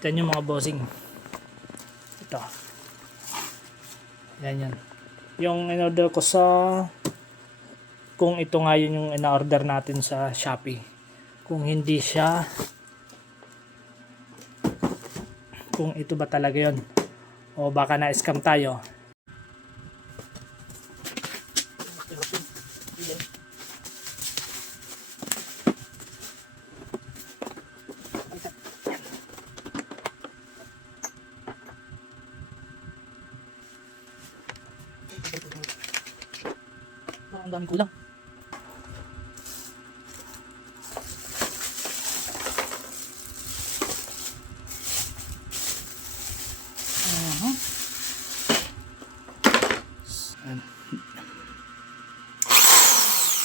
Ito yung mga bossing. Ito. Yan. Yung in-order ko sa, kung ito nga yun yung in-order natin sa Shopee. Kung hindi siya, kung ito ba talaga yun. O baka na-scam tayo. Ang daming kulang.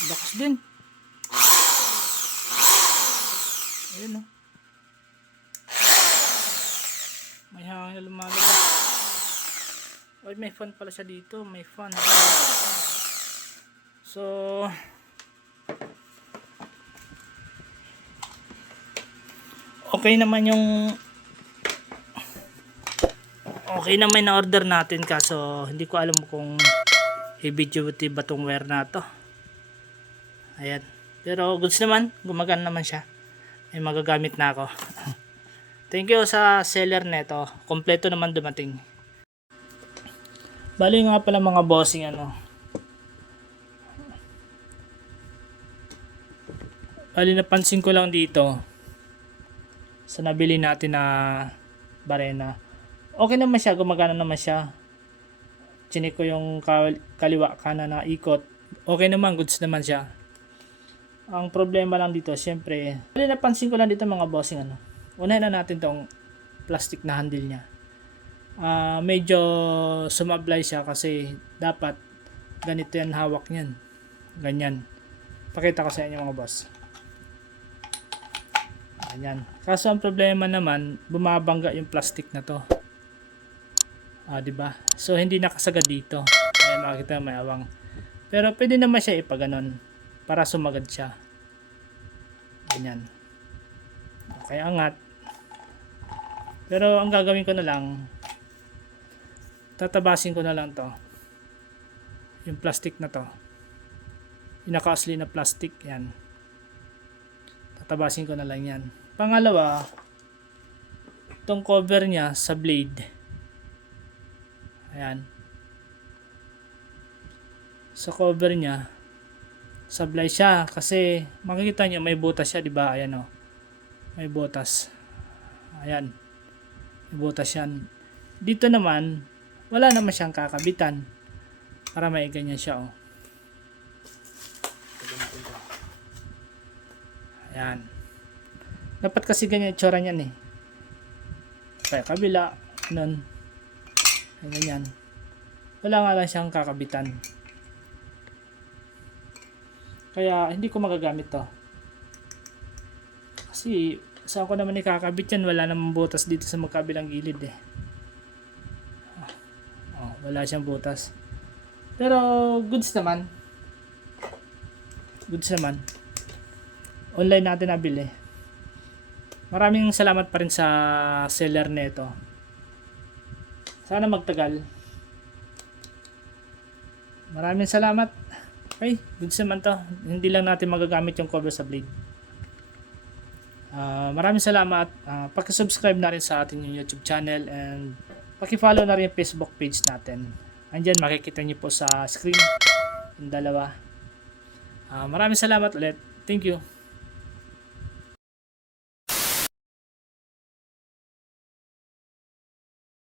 Lakas din. Ayun, oh. May hangin na lumalabas. Ay, may fan pala siya dito. May fan. So, okay naman na order natin, kaso hindi ko alam kung heavy duty ba tong wire na to. Ayan. Pero goods naman, gumagana naman siya. Ay magagamit na ako. Thank you sa seller neto. Kompleto naman dumating. Bali nga pala mga bossing Bali napansin ko lang dito sa nabili natin na barena. Okay naman siya, gumagana naman siya. Chinik ko yung kaliwa kanan na ikot. Okay naman, goods naman siya. Ang problema lang dito, syempre, bali napansin ko lang dito mga bossing unahin na natin tong plastic na handle niya. Medyo sumablay siya kasi dapat ganito yan hawak niyan. Ganyan. Pakita ko sa inyo mga boss. Ganyan. Kaso ang problema naman, bumabangga yung plastic na to. Diba? So hindi nakasagad dito. Ayan, makikita may awang. Pero pwede naman siya ipaganon para sumagad siya. Ganyan. Okay, angat. Pero ang gagawin ko na lang, tatabasin ko na lang to. Yung plastic na to. Yung naka-asli na plastic, yan. Tatabasin ko na lang yan. Pangalawa, itong cover niya sa blade. Ayan. Sa cover niya, sablay siya kasi makikita niyo may butas siya, 'di ba? Ayan May butas. Ayan. May butas yan. Dito naman, wala naman siyang kakabitan para may ganyan siya, Ayan. Dapat kasi ganyan itsura niyan Kaya kabila, nun. Ganyan. Wala nga lang siyang kakabitan. Kaya hindi ko magagamit to. Kasi saan ko naman ikakabit yan? Wala namang butas dito sa magkabilang gilid wala siyang butas. Pero goods naman. Goods naman. Online natin nabili. Maraming salamat pa rin sa seller nito. Sana magtagal. Maraming salamat. Okay, goods naman to. Hindi lang natin magagamit yung cover sa blade. Maraming salamat. Paki-subscribe na rin sa ating YouTube channel and paki-follow na rin yung Facebook page natin. Andyan makikita niyo po sa screen yung dalawa. Maraming salamat ulit. Thank you.